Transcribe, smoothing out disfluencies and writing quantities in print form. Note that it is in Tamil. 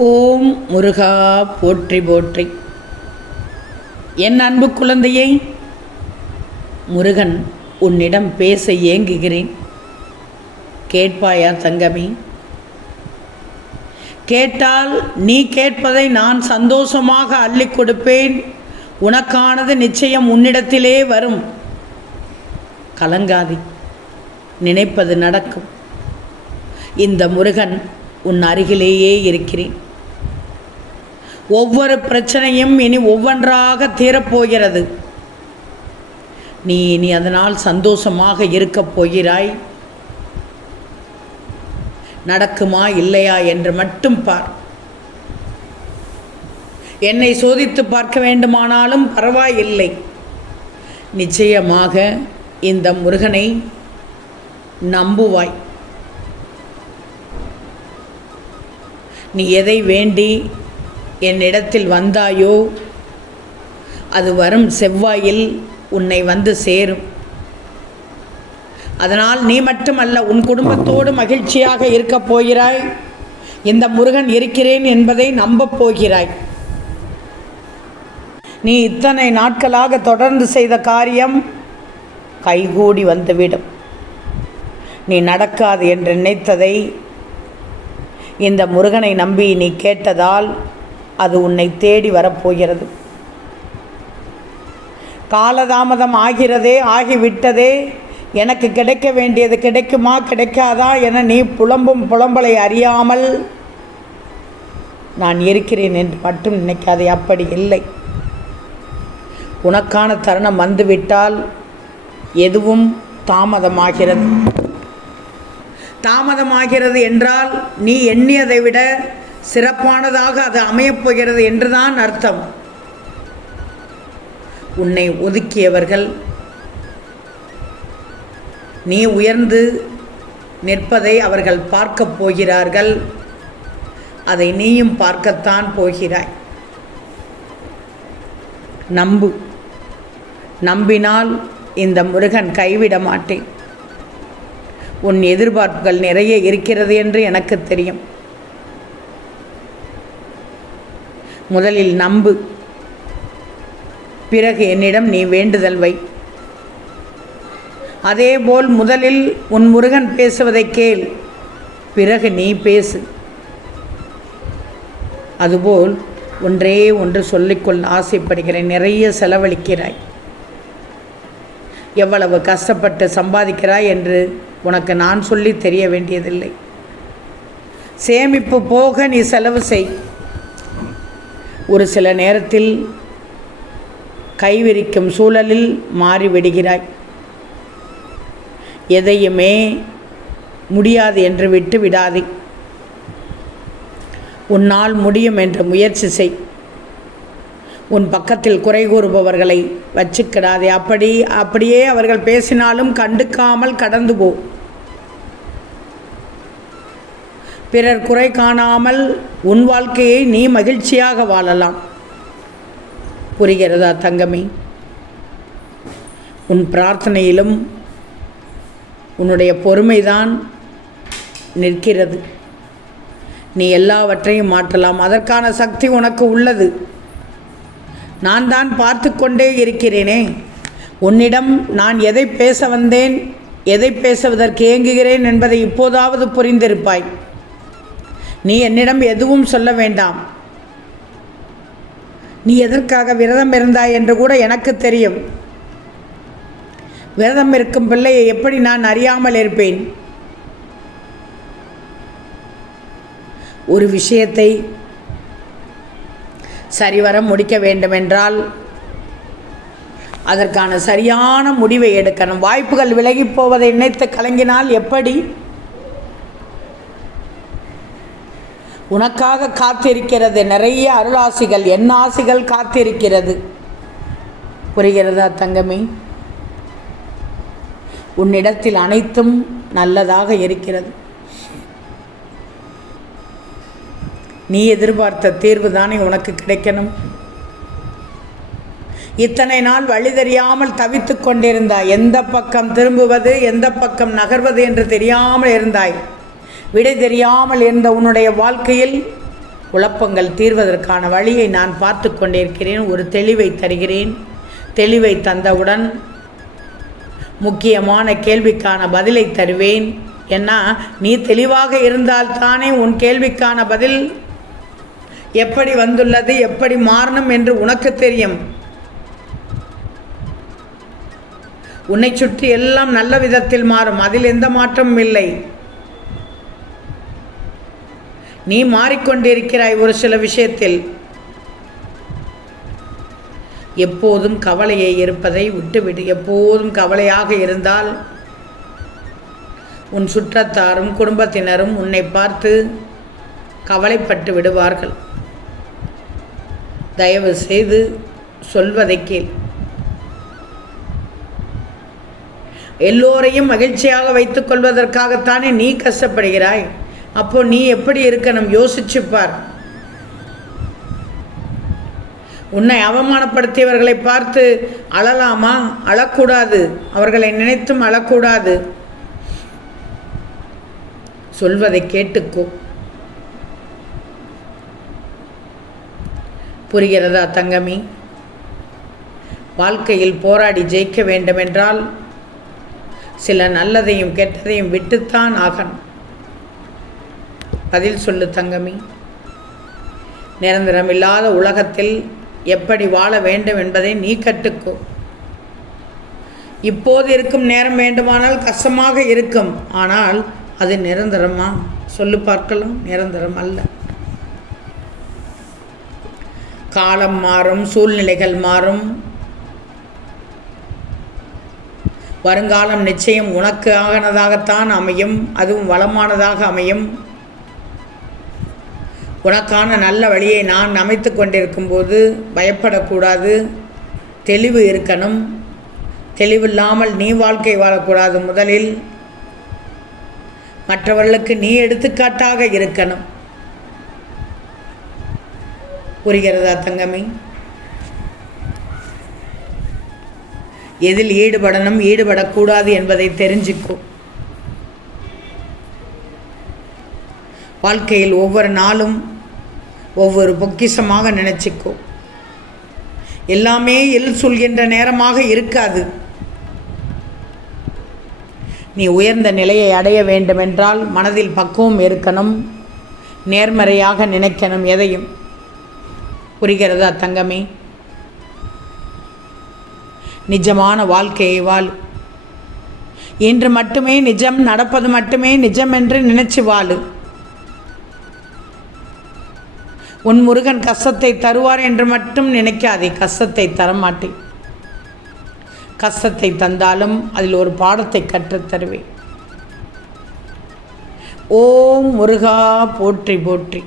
ஓம் முருகா போற்றி போற்றி. என் அன்பு குழந்தையை, முருகன் உன்னிடம் பேச ஏங்குகிறேன். கேட்பாயா தங்கமே? கேட்டால் நீ கேட்பதை நான் சந்தோஷமாக அள்ளி கொடுப்பேன். உனக்கானது நிச்சயம் உன்னிடத்திலே வரும். கலங்காதே, நினைப்பது நடக்கும். இந்த முருகன் உன் அருகிலேயே இருக்கிறேன். ஒவ்வொரு பிரச்சனையும் இனி ஒவ்வொன்றாக தீரப்போகிறது. நீ இனி அதனால் சந்தோஷமாக இருக்கப் போகிறாய். நடக்குமா இல்லையா என்று மட்டும் பார். என்னை சோதித்து பார்க்க வேண்டுமானாலும் பரவாயில்லை. நிச்சயமாக இந்த முருகனை நம்புவாய். நீ எதை வேண்டி என்னிடத்தில் வந்தாயோ அது வரும் செவ்வாயில் உன்னை வந்து சேரும். அதனால் நீ மட்டுமல்ல, உன் குடும்பத்தோடு மகிழ்ச்சியாக இருக்கப் போகிறாய். இந்த முருகன் இருக்கிறேன் என்பதை நம்பப் போகிறாய். நீ இத்தனை நாட்களாக தொடர்ந்து செய்த காரியம் கைகூடி வந்துவிடும். நீ நடக்காது என்று நினைத்ததை இந்த முருகனை நம்பி நீ கேட்டதால் அது உன்னை தேடி வரப்போகிறது. காலதாமதம் ஆகிறதே, ஆகிவிட்டதே, எனக்கு கிடைக்க வேண்டியது கிடைக்குமா கிடைக்காதா என நீ புலம்பலை அறியாமல் நான் இருக்கிறேன் என்று மட்டும் நினைக்காதே. அப்படி இல்லை. உனக்கான தருணம் வந்துவிட்டால் எதுவும் தாமதமாகிறது. தாமதமாகிறது என்றால் நீ எண்ணியதை விட சிறப்பானதாக அது அமையப்போகிறது என்றுதான் அர்த்தம். உன்னை ஒதுக்கியவர்கள் நீ உயர்ந்து நிற்பதை அவர்கள் பார்க்கப் போகிறார்கள். அதை நீயும் பார்க்கத்தான் போகிறாய். நம்பு. நம்பினால் இந்த முருகன் கைவிட மாட்டேன். உன் எதிர்பார்ப்புகள் நிறைய இருக்கிறது என்று எனக்கு தெரியும். முதலில் நம்பு, பிறகு என்னிடம் நீ வேண்டுதல் வை. அதேபோல் முதலில் உன் முருகன் பேசுவதை கேள், பிறகு நீ பேசு. அதுபோல் ஒன்றே ஒன்று சொல்லிக்கொள்ள ஆசைப்படுகிறேன். நிறைய செலவழிக்கிறாய். எவ்வளவு கஷ்டப்பட்டு சம்பாதிக்கிறாய் என்று உனக்கு நான் சொல்லி தெரிய வேண்டியதில்லை. சேமிப்பு போக நீ செலவு செய். ஒரு சில நேரத்தில் கைவிரிக்கும் சூழலில் மாறிவிடுகிறாய். எதையுமே முடியாது என்று விட்டு விடாதே. உன்னால் முடியும் என்று முயற்சி செய். உன் பக்கத்தில் குறை கூறுபவர்களை வச்சுக்கிடாதே. அப்படியே அவர்கள் பேசினாலும் கண்டுக்காமல் கடந்து போ. பிறர் குறை காணாமல் உன் வாழ்க்கையை நீ மகிழ்ச்சியாக வாழலாம். புரிகிறதா தங்கமே? உன் பிரார்த்தனையிலும் உன்னுடைய பொறுமைதான் நிற்கிறது. நீ எல்லாவற்றையும் மாற்றலாம். அதற்கான சக்தி உனக்கு உள்ளது. நான் தான் பார்த்து கொண்டே இருக்கிறேனே. உன்னிடம் நான் எதை பேச வந்தேன், எதை பேசுவதற்கு ஏங்குகிறேன் என்பதை இப்போதாவது புரிந்திருப்பாய். நீ என்னிடம் எதுவும் சொல்ல வேண்டாம். நீ எதற்காக விரதம் இருந்தாய் என்று கூட எனக்கு தெரியும். விரதம் இருக்கும் பிள்ளையை எப்படி நான் அறியாமல் இருப்பேன்? ஒரு விஷயத்தை சரிவர முடிக்க வேண்டுமென்றால் அதற்கான சரியான முடிவை எடுக்கணும். வாய்ப்புகள் விலகி போவதை நினைத்து கலங்கினால் எப்படி? உனக்காக காத்திருக்கிறது நிறைய அருளாசிகள், என் ஆசிகள் காத்திருக்கிறது. புரிகிறதா தங்கமே? உன்னிடத்தில் அனைத்தும் நல்லதாக இருக்கிறது. நீ எதிர்பார்த்த தீர்வு தானே உனக்கு கிடைக்கணும். இத்தனை நாள் வழி தெரியாமல் தவித்து கொண்டிருந்தாய். எந்த பக்கம் திரும்புவது, எந்த பக்கம் நகர்வது என்று தெரியாமல் இருந்தாய். விடை தெரியாமல் இருந்த உன்னுடைய வாழ்க்கையில் குழப்பங்கள் தீர்வதற்கான வழியை நான் பார்த்து கொண்டிருக்கிறேன். ஒரு தெளிவை தருகிறேன். தெளிவை தந்தவுடன் முக்கியமான கேள்விக்கான பதிலை தருவேன். ஏன்னா நீ தெளிவாக இருந்தால் தானே உன் கேள்விக்கான பதில் எப்படி வந்துள்ளது, எப்படி மாறணும் என்று உனக்கு தெரியும். உன்னை சுற்றி எல்லாம் நல்ல விதத்தில் மாறும், அதில் எந்த மாற்றமும் இல்லை. நீ மாறிக்கொண்டிருக்கிறாய் ஒரு சில விஷயத்தில். எப்போதும் கவலையை இருப்பதை விட்டுவிடு. எப்போதும் கவலையாக இருந்தால் உன் சுற்றத்தாரும் குடும்பத்தினரும் உன்னை பார்த்து கவலைப்பட்டு விடுவார்கள். தயவு செய்து சொல்வதை கேள். எல்லோரையும் மகிழ்ச்சியாக வைத்துக் கொள்வதற்காகத்தானே நீ கஷ்டப்படுகிறாய். அப்போ நீ எப்படி இருக்கணும் யோசிச்சுப்பார். உன்னை அவமானப்படுத்தியவர்களை பார்த்து அழலாமா? அழக்கூடாது. அவர்களை நினைத்தும் அழக்கூடாது. சொல்வதை கேட்டுக்கோ. புரிகிறதா தங்கமி? வாழ்க்கையில் போராடி ஜெயிக்க வேண்டுமென்றால் சில நல்லதையும் கெட்டதையும் விட்டுத்தான் ஆகணும். பதில் சொல்லு தங்கமி. நிரந்தரமில்லாத உலகத்தில் எப்படி வாழ வேண்டும் என்பதை நீ கற்றுக்கோ. இப்போது இருக்கும் நேரம் வேண்டுமானால் கஷ்டமாக இருக்கும். ஆனால் அது நிரந்தரமா? சொல்லு பார்க்கலாம். நிரந்தரம் அல்ல. காலம் மாறும், சூழ்நிலைகள் மாறும். வருங்காலம் நிச்சயம் உனக்கு ஆகனதாகத்தான் அமையும். அதுவும் வளமானதாக அமையும். உனக்கான நல்ல வழியை நான் அமைத்து கொண்டிருக்கும் போது பயப்படக்கூடாது. தெளிவு இருக்கணும். தெளிவில்லாமல் நீ வாழ்க்கை வாழக்கூடாது. முதலில் மற்றவர்களுக்கு நீ எடுத்துக்காட்டாக இருக்கணும். புரிகிறதா தங்கமி? எதில் ஈடுபடணும், ஈடுபடக்கூடாது என்பதை தெரிஞ்சுக்கோ. வாழ்க்கையில் ஒவ்வொரு நாளும் ஒவ்வொரு பொக்கிஷமாக நினச்சிக்கோ. எல்லாமே சொல்கின்ற நேரமாக இருக்காது. நீ உயர்ந்த நிலையை அடைய வேண்டுமென்றால் மனதில் பக்குவம் இருக்கணும். நேர்மறையாக நினைக்கணும் எதையும். புரிகிறதா தங்கமே? நிஜமான வாழ்க்கையை வாழ். இன்று மட்டுமே நிஜம், நடப்பது மட்டுமே நிஜம் என்று நினைச்சு வாழு. உன் முருகன் கஷ்டத்தை தருவார் என்று மட்டும் நினைக்காதே. கஷ்டத்தை தரமாட்டேன். கஷ்டத்தை தந்தாலும் அதில் ஒரு பாடத்தை கற்றுத் தருவேன். ஓம் முருகா போற்றி போற்றி.